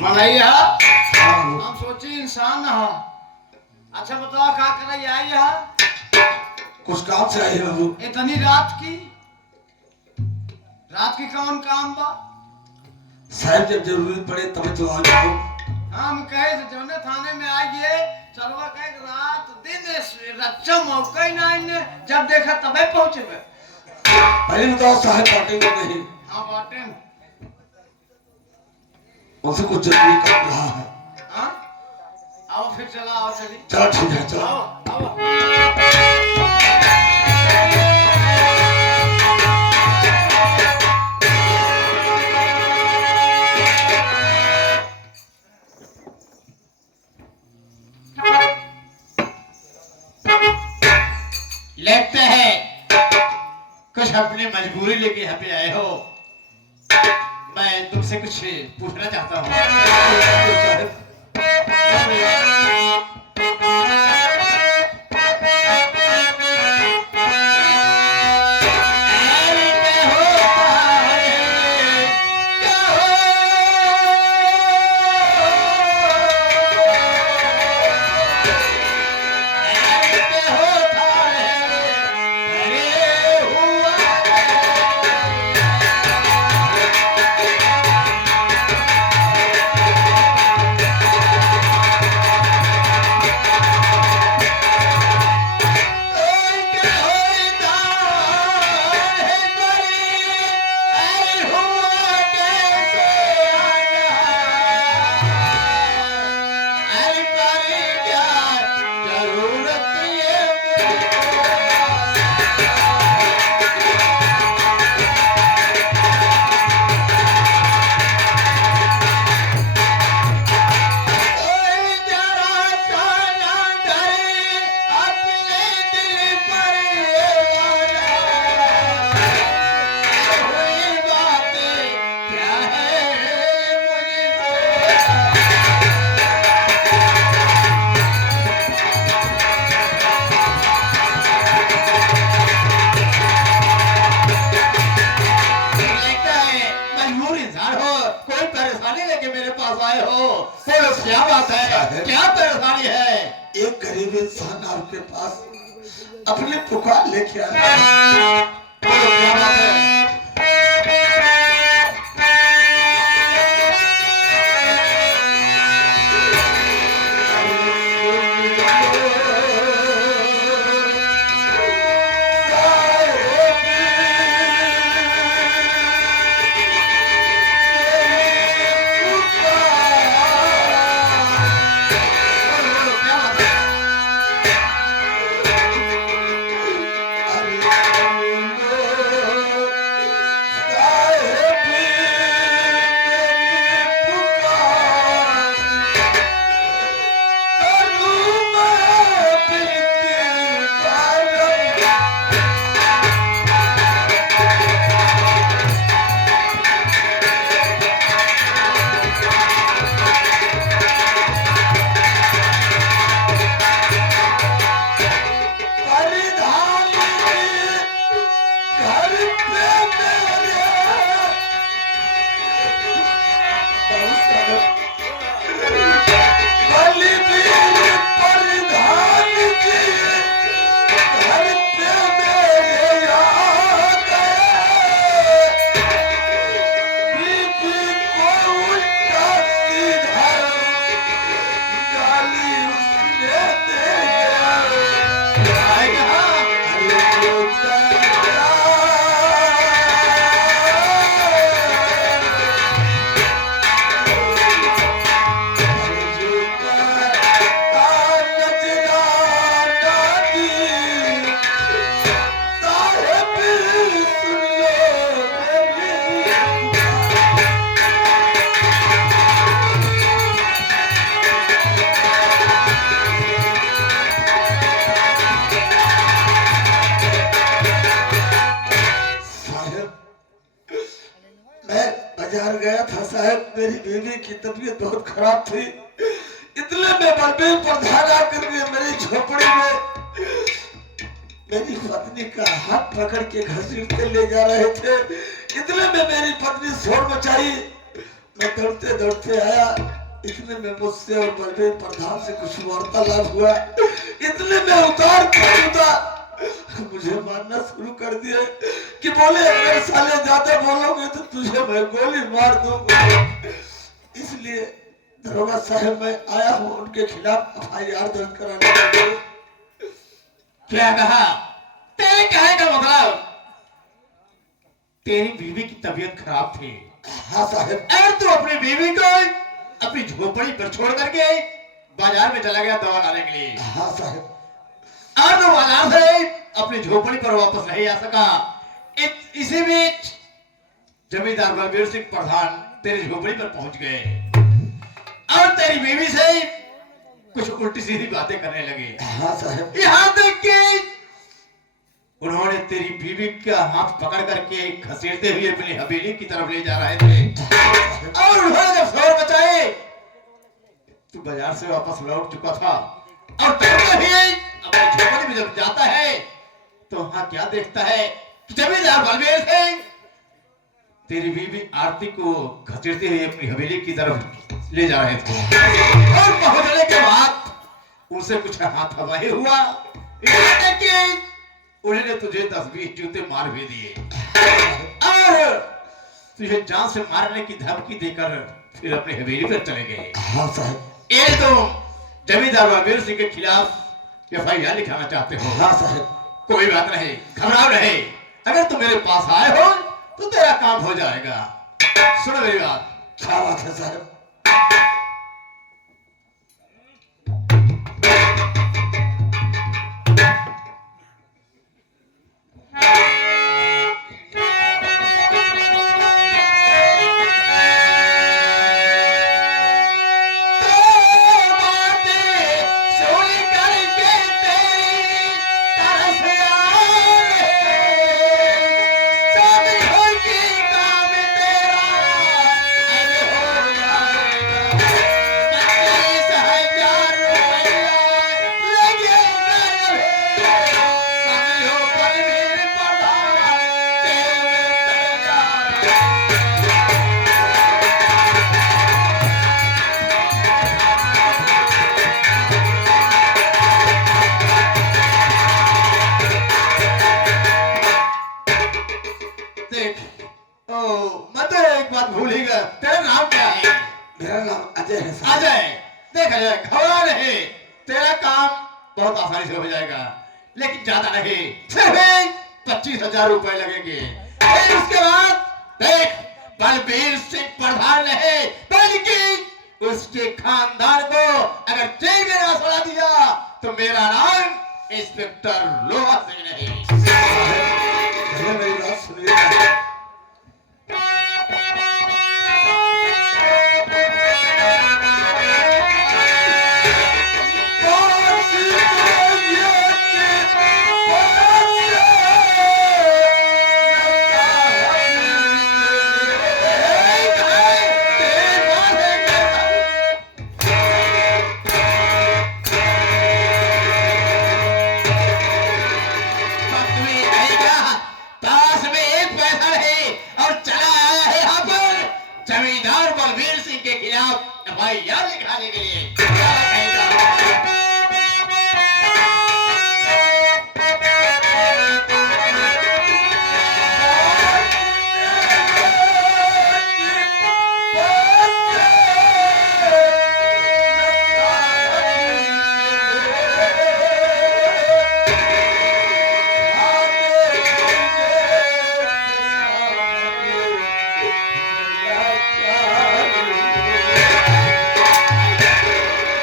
मनैया हम सोची इंसान है। अच्छा बताओ क्या कर आई है? कुछ काम से आई बाबू। इतनी रात की कौन काम बा? साहब जब जरूरत पड़े तब तो आ जाओ। हम कहे जौने थाने में आइए चलवा कहे रात दिन रच्चा मौका ही ना इन्हें जब देखा तबे पहुंचे। पहले बताओ साहब बाटेंगे नहीं? हाँ बाटे उनसे कुछ जरूरी काम रहा है। हाँ आओ फिर चला आओ चली चलो ठीक है चलो। आओ आओ। लगता है कुछ अपनी मजबूरी लेके यहाँ पे आए हो। मैं तुमसे कुछ पूछना चाहता हूँ। क्या बात है? क्या परेशानी है? एक गरीब इंसान आपके पास अपनी पुकार लेके आया। क्या बात है? बाजार गया था साहब, मेरी बीवी की तबीयत बहुत खराब थी। इतने में बलबीर प्रधान आकर के मेरी झोपड़ी में मेरी पत्नी का हाथ पकड़ के घसीटते ले जा रहे थे। इतने में मेरी पत्नी शोर मचाई, मैं दौड़ते दौड़ते आया, इतने में मुझसे और बलबीर प्रधान से कुछ वार्तालाप हुआ। इतने में उतार था, मुझे मारना शुरू कर दिए कि बोले अगर साले ज्यादा बोलोगे तो तुझे मैं गोली मार दूंगा। इसलिए दरोगा साहब मैं आया हूँ उनके खिलाफ FIR दर्ज कराने के लिए। क्या कहा? तेरे कहने का मतलब तेरी बीवी की तबीयत खराब थी। हाँ साहब। और तू अपनी बीवी को अपनी झोपड़ी पर छोड़ करके बाजार में चला गया दवा लाने के लिए। हाँ साहब। और तू बाजार से अपनी झोपड़ी पर वापस नहीं आ सका। इसी बीच जमींदार बलबीर सिंह प्रधान तेरी झोपड़ी पर पहुंच गए और तेरी बीवी से कुछ उल्टी सीधी बातें करने लगे। हाँ साहब। यहाँ तक कि उन्होंने तेरी बीवी का हाथ पकड़ करके घसीटते हुए अपनी हवेली की तरफ ले जा रहे थे और उन्होंने जब शोर मचाए तू बाजार से वापस लौट चुका था और तब ही अपनी झोपड़ी में जब जाता है तो वहां क्या देखता है कि जमींदार बलबीर सिंह तेरी बीवी आरती को घसीटते हुए अपनी हवेली की तरफ ले जा रहे थे और पहुंचने के बाद उनसे कुछ हाथ हवाई हुआ। उन्होंने तुझे 10-20 जूते मार भी दिए और तुझे जान से मारने की धमकी देकर फिर अपनी हवेली पर चले गए। हाँ साहब। ये तो जमींदार बलबीर सिंह के खिलाफ FIR लिखाना चाहते हो? हाँ साहब। कोई बात नहीं, घबराओ नहीं। अगर तुम मेरे पास आए हो तो तेरा काम हो जाएगा। सुनो मेरी बात। क्या बात है साहब? भूल ही गया। तेरा नाम क्या है? मेरा नाम अजय है साहब। अजय, देख अजय, घबरा नहीं, तेरा काम बहुत आसानी से हो जाएगा, लेकिन ज्यादा नहीं, सिर्फ 25,000 रुपए लगेंगे। फिर उसके बाद देख, बलबीर सिंह प्रधान नहीं बल्कि उसके खानदान को अगर जेल में ना सड़ा दिया तो मेरा नाम इंस्पेक्टर लोहा सिंह नहीं। पहले मेरी बात सुनिए। जमींदार बलबीर सिंह के खिलाफ FIR लिखाने के लिए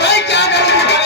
मैं क्या करूं?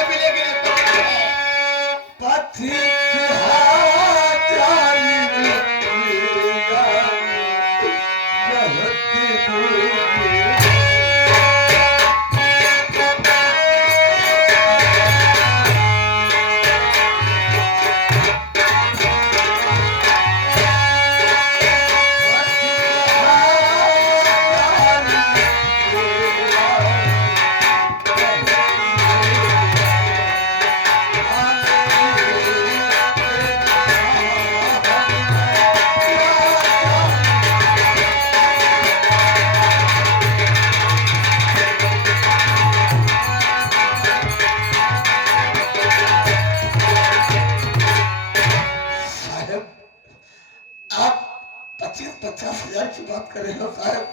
करे हो साहब।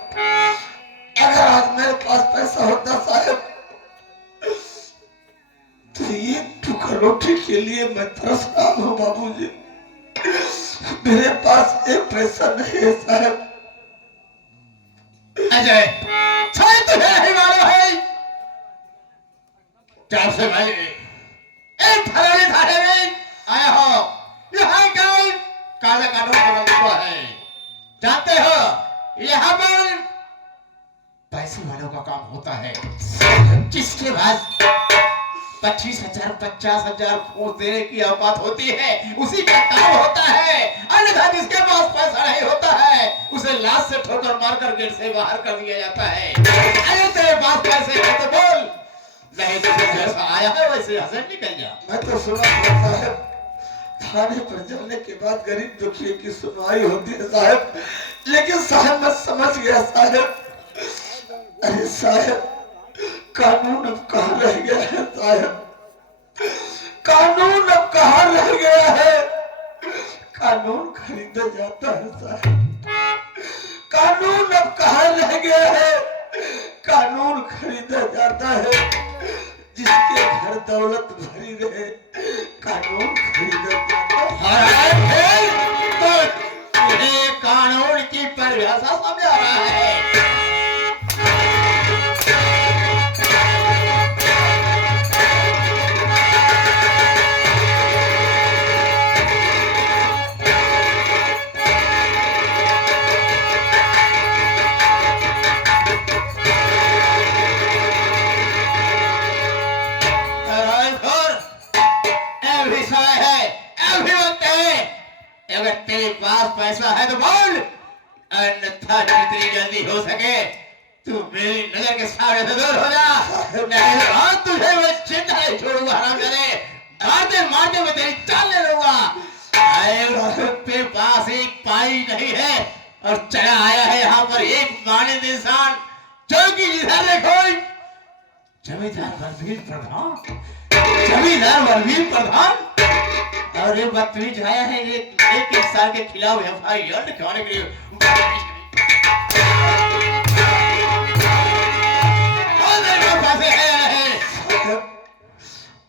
अगर आज मेरे पास पैसा होता साहब तो ये टुकड़ा रोटी के लिए मैं तरस रहा हूँ बाबूजी। मेरे पास एक पैसा नहीं है साहब। अजय शायद तुझे नहीं मालूम है जब से मैं एक फलाने थाने में आया हो यहाँ कल काला कानून बना हुआ है। जानते हो यहाँ पर पैसे वालों का काम होता है। जिसके पास 25,000 50,000 घूस देने की औकात होती है उसी का काम होता है। अन्यथा जिसके पास पैसा नहीं होता है उसे लाश से ठोकर मारकर गेट से बाहर कर दिया जाता है। अगर तेरे पास पैसे है तो बोल, नहीं तो जैसा आया है वैसे हंसे निकल जा। मैं तो सुना था साहब थाने पर जाने के बाद गरीब दुखिए की सुनवाई होती है साहब। लेकिन साहब मैं समझ गया साहब। अरे साहब कानून अब कहाँ रह गया है साहब। कानून अब कहाँ रह गया है। कानून खरीदा जाता है साहब। कानून अब कहाँ रह गया है। कानून खरीदा जाता है। जिसके घर दौलत भरी रहे कानून खरीदा जाता है। तो तुझे कानून की परिभाषा समझ आ रहा है। अगर तेरे पास पैसा है तो बोल, अन्यथा जितनी जल्दी हो सके तू मेरी नजर के सामने से दूर हो जा। नहीं तो आज तुझे मैं जिंदा नहीं छोड़ूंगा हरामजादे। मारते मारते मैं तेरी चाल ले लूंगा। तेरे पास एक पाई नहीं है और चला आया है यहाँ पर एक मानद इंसान जो कि जिधर देखो जमींदार बलवीर प्रधान, जमींदार बलवीर प्रधान और एक बदतमीज आया है एक इंसान के खिलाफ FIR लिखवाने के लिए।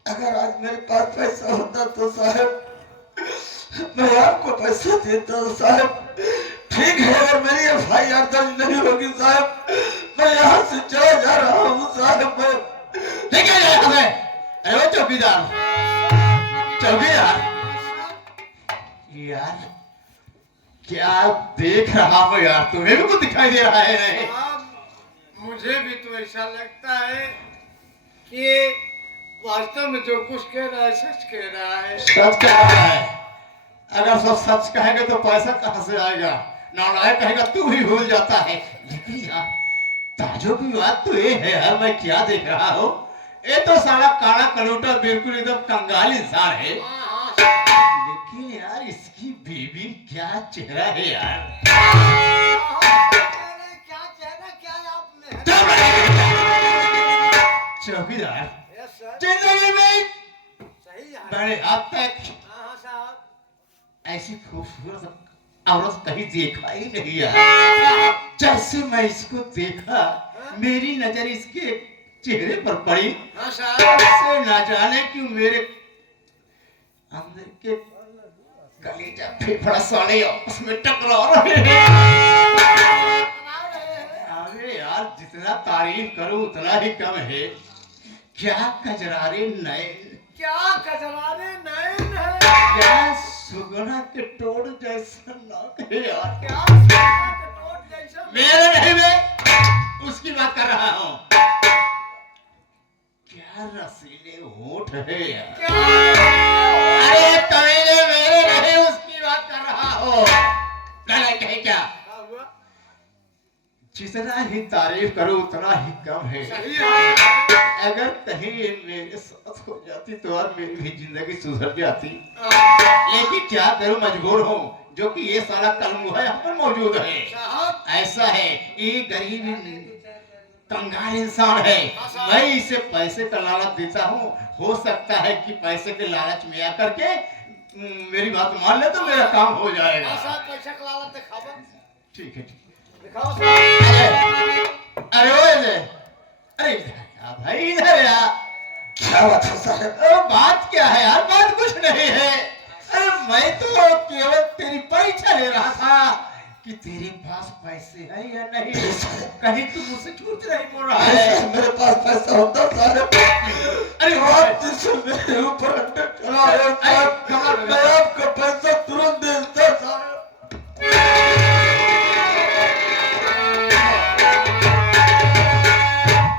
अगर आज मेरे पास पैसा होता तो साहब मैं आपको पैसा देता साहब। ठीक है अगर मेरी FIR दर्ज नहीं होगी साहब मैं यहाँ से चला जा रहा हूँ साहब। मैं ठीक है यहाँ से। अरे वो चौकीदार चौकीदार यार क्या देख रहा हूँ यार, तुम्हें भी कुछ दिखाई दे रहा है नहीं? मुझे भी तो ऐसा लगता है कि वास्तव में जो कुछ कह रहा है सच कह रहा है। सच कह रहा है। अगर सब सच कहेंगे तो पैसा कहाँ से आएगा। नालायक कहेगा तू भी भूल जाता है। लेकिन यार ताजो की बात तो ये है यार मैं क्या देख रहा हूँ। ये तो साला काला कलूटा बिल्कुल एकदम कंगाल इंसान है। लेकिन यार इसकी बीवी क्या चेहरा है यार। क्या चेहरा क्या आप में चौकीदार यस सर जिंदगी में सही है। मैंने अब तक हाँ साहब ऐसी खूबसूरत औरत कहीं देखा ही नहीं यार। जैसे मैं इसको देखा मेरी नजर इसके चेहरे पर पड़ी। हाँ साहब से ना जाने क्यों मेरे अंदर के कलेजा फेफड़ा साले उसमें टकरा रहे हैं। अरे यार जितना तारीफ करूं उतना ही कम है। क्या कजरारे नयन, क्या कजरारे नयन है, क्या सुगना के टोड़ जैसा नाक है यार। क्या कटोट जैसा। मेरे नहीं मैं उसकी बात कर रहा हूँ। क्या रसीले होठ है यार। क्या अरे कमीने मेरे नहीं उसकी बात कर रहा हो। गलत कहे क्या। हुआ जितना ही तारीफ करो उतना ही कम है। सही है। अगर कहीं ये मेरे साथ हो जाती तो और मेरी भी जिंदगी सुधर जाती। लेकिन क्या करूं मजबूर हूँ जो कि ये साला कलमुहा यहाँ पर मौजूद है। साहब ऐसा है ये गरीब कंगाल इंसान है। मैं इसे पैसे का लालच देता हूँ। हो सकता है कि पैसे के लालच में आकर के मेरी बात मान ले तो मेरा काम हो जाएगा। साहब पैसा का लालच दिखावा। ठीक है ठीक है। दिखाओ साहब। अरे ओ अरे इधर आ भाई, इधर आ। क्या बात है साहब? बात क्या है यार? बात कुछ नहीं है। अरे मैं तो केवल तेरी परीक्षा ले रहा था कि तेरे पास पैसे है या नहीं, कहीं तू मुझसे झूठ नहीं बोल रहा है। मेरे पास पैसा होता साहब। अरे आप जिससे मेरे ऊपर अटक चला है साहब, मैं आपको पैसा तुरंत दे देता साहब।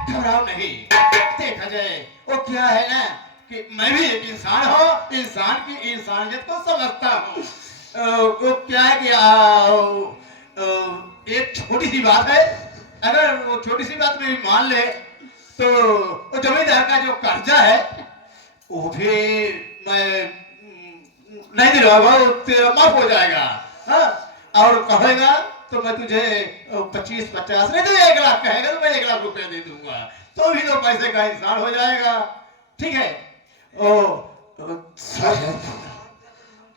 घबराओ नहीं, देखा जाए। वो क्या है ना कि मैं भी एक इंसान हूँ, इंसान की इंसानियत को समझता हूँ। वो क्या है कि एक छोटी सी बात है, अगर वो छोटी सी बात मेरी मान ले तो वो जमींदार का जो कर्जा है वो भी मैं नहीं दिलवाऊंगा, वो तेरा माफ हो जाएगा। हाँ, और कहेगा तो मैं तुझे 25-50 नहीं तो 1 लाख कहेगा तो मैं 1 लाख रुपया दे दूंगा, तो भी तो पैसे का इंसान हो जाएगा। ठीक है? साहब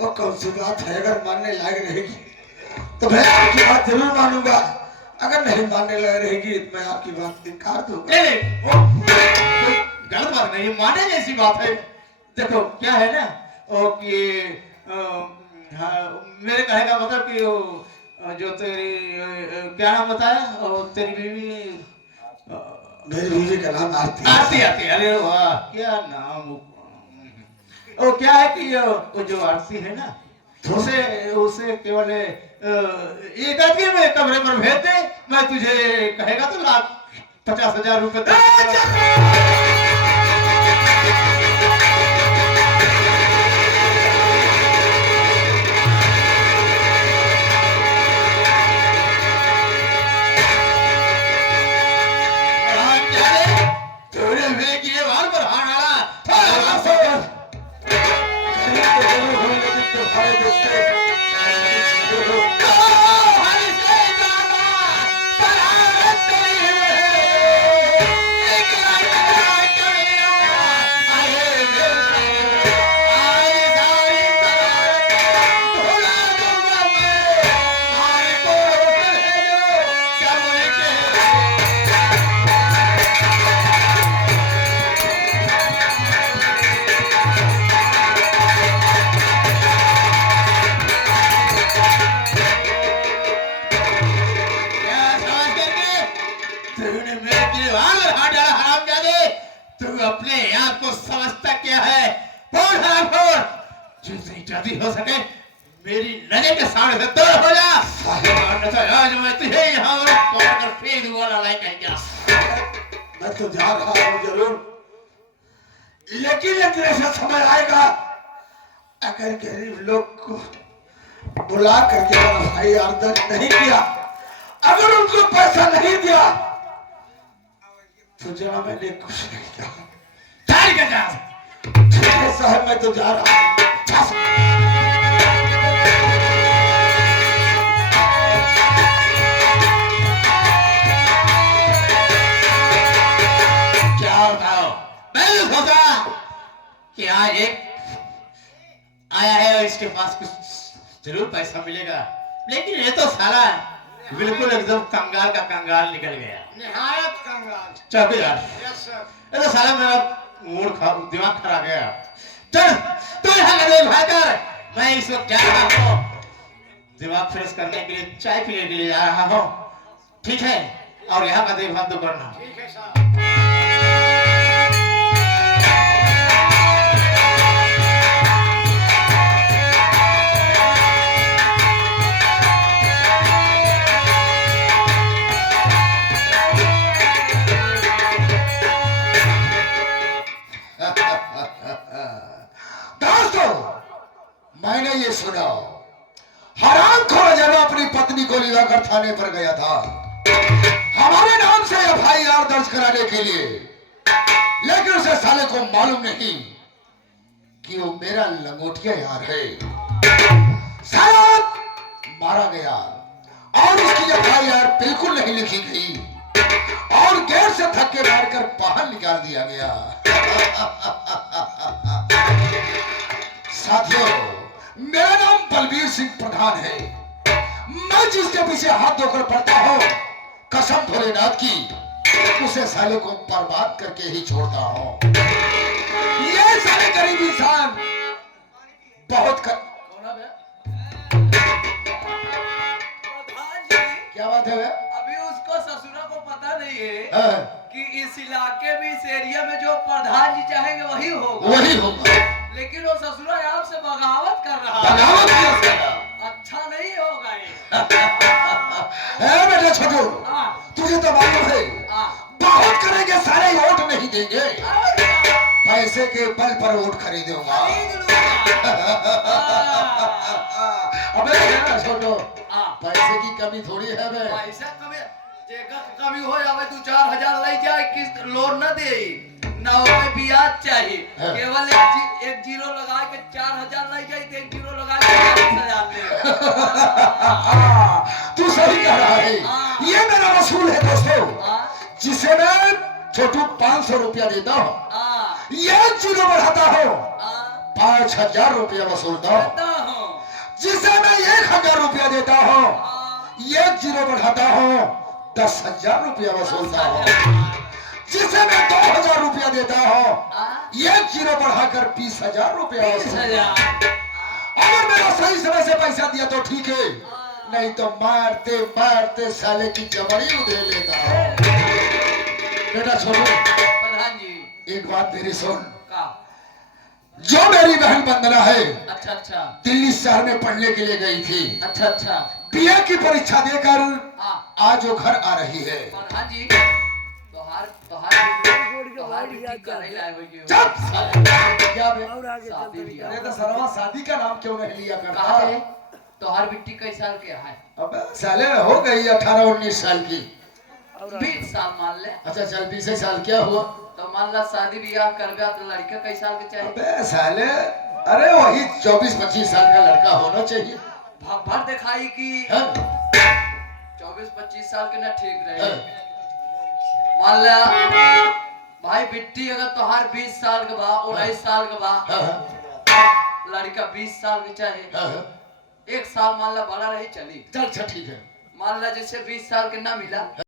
वो कौन सी बात है? अगर मानने लायक रहेगी तो मैं आपकी बात जरूर मानूंगा, अगर नहीं मानने लायक रहेगी तो मैं आपकी बात इनकार दूंगा। नहीं, वो गलत बात नहीं, माने जैसी बात है। देखो क्या है ना वो कि हाँ, मेरे कहने का मतलब कि वो जो तेरी क्या नाम बताया, और तेरी बीवी मेरी बीवी का नाम आरती है। आरती। आरती, अरे वाह क्या नाम। वो क्या है कि वो जो आरती है ना, उसे उसे केवल एक आदमी में कमरे पर भेज दे, मैं तुझे कहेगा तो 1,50,000 रुपए अपने आप को समझता क्या है? बोल बोल, जितनी जल्दी हो सके मेरी नजर के सामने से दूर हो जा, आज मैं तुझे यहाँ पर फेंक दूंगा। लड़ाई कहेगा मैं तो जा रहा हूँ जरूर, लेकिन एक ऐसा समय आएगा अगर गरीब लोग को बुला करके भाई आर्दन नहीं किया, अगर उनको पैसा नहीं दिया तो जरा मैंने कुछ नहीं किया। ठीक है साहब, मैं तो जा रहा हूँ। क्या बताओ? मैंने सोचा कि आज एक आया है और इसके पास कुछ जरूर पैसा मिलेगा, लेकिन ये तो साला बिल्कुल एकदम कंगाल का कंगाल निकल गया। निहायत कंगाल। चौकीदार, यस सर। ये तो साला मेरा दिमाग खराब गया। चल तू यहाँ का देखभाल कर, मैं इस वक्त जा रहा हूँ दिमाग फ्रेश करने के लिए, चाय पीने के लिए जा रहा हूँ। ठीक है? और यहाँ का देखभाल तो करना। ठीक है साहब। मैंने ये सुना हरामखोर जब अपनी पत्नी को लिवाकर थाने पर गया था हमारे नाम से एफआईआर दर्ज कराने के लिए, लेकिन उसे साले को मालूम नहीं कि वो मेरा लंगोटिया यार है। साला मारा गया और उसकी एफआईआर बिल्कुल नहीं लिखी गई और गेट से धक्के मारकर बाहर निकाल दिया गया। साथियों, मेरा नाम बलबीर सिंह प्रधान है मैं जिसके पीछे हाथ धोकर पड़ता हूँ, कसम भोलेनाथ की, उसे साले को बर्बाद करके ही छोड़ता हूँ। ये साले गरीब इंसान बहुत कौन है बे? प्रधान जी, क्या बात है बे? अभी उसको ससुरा को पता नहीं है हाँ, कि इस इलाके में, इस एरिया में जो प्रधान जी चाहेंगे वही होगा। वही होगा। लेकिन वो ससुरा आपसे बगावत कर रहा है। बगावत किया साला। अच्छा नहीं होगा ये। है बेटा छोटू, हाँ, तुझे तो मालूम है, हाँ। बहुत करेंगे सारे वोट नहीं देंगे, और पैसे के बल पर वोट खरीदूंगा। खरीद लूंगा। अबे ना छोटू, हाँ, पैसे की कमी थोड़ी है बे। पैसा कमी, जेकर कमी हो जावे 2-4 हजार ले जाए, किस्त लोन न दे, ना ओपे ब्याज चाहिए, हाँ। केवल एक जीरो लगा के 4000 ले जाए, तो एक जीरो लगा के 40,000 ले। तू सही कह रहा है। हाँ। ये मेरा वसूल है दोस्तों, हाँ, जिसे मैं छोटू 500 रुपया देता हूँ, हाँ, ये जीरो बढ़ाता हूँ, हाँ, 5000 रुपया वसूलता हूँ। देता हूँ। जिसे मैं 1000 रुपया देता हूँ, हाँ, ये जीरो बढ़ाता हूँ, 10,000 रुपया वसूलता हूँ। 10,000। जिसे मैं 2000 रुपया देता हूँ, हाँ, ये जीरो बढ़ाकर 20,000 रुपया वसूलता हूँ। 20,000। अगर मेरा सही समय से पैसा दिया तो ठीक है, नहीं तो मारते मारते साले की चमड़ी उधेड़ लेता हूँ। बेटा छोटू, प्रधान जी एक बात मेरी सुन। का। जो मेरी बहन वंदना है, अच्छा, अच्छा, दिल्ली शहर में पढ़ने के लिए गई थी, अच्छा, अच्छा। बीए की परीक्षा देकर हाँ, आज वो घर आ रही है। प्रधान जी, तोहार बेटी का नहीं लाए हुए क्यों? चुप साले। क्या बे? शादी भी अरे तो सरवा शादी का नाम क्यों नहीं लिया करता? कहा है? तोहार बेटी कई साल के है? अबे साले हो गई 18-19 साल की। 20 साल मान ले। अच्छा चल 20 साल क्या हुआ? तो मान ला शादी ब्याह करबे तो लड़का कई साल के चाहिए? अबे साले, अरे वही 24-25 साल का लड़का होना चाहिए। भर दिखाई कि हाँ? 24-25 साल के ना ठीक रहे। हाँ? मान ला भाई बिट्टी अगर तोहार 20 साल के बा, 19 साल के बा, हाँ? लड़का 20 साल के चाहिए, हाँ? 1 साल मान ला बड़ा रही चली। चल अच्छा ठीक है। मान ला जैसे 20 साल के ना मिला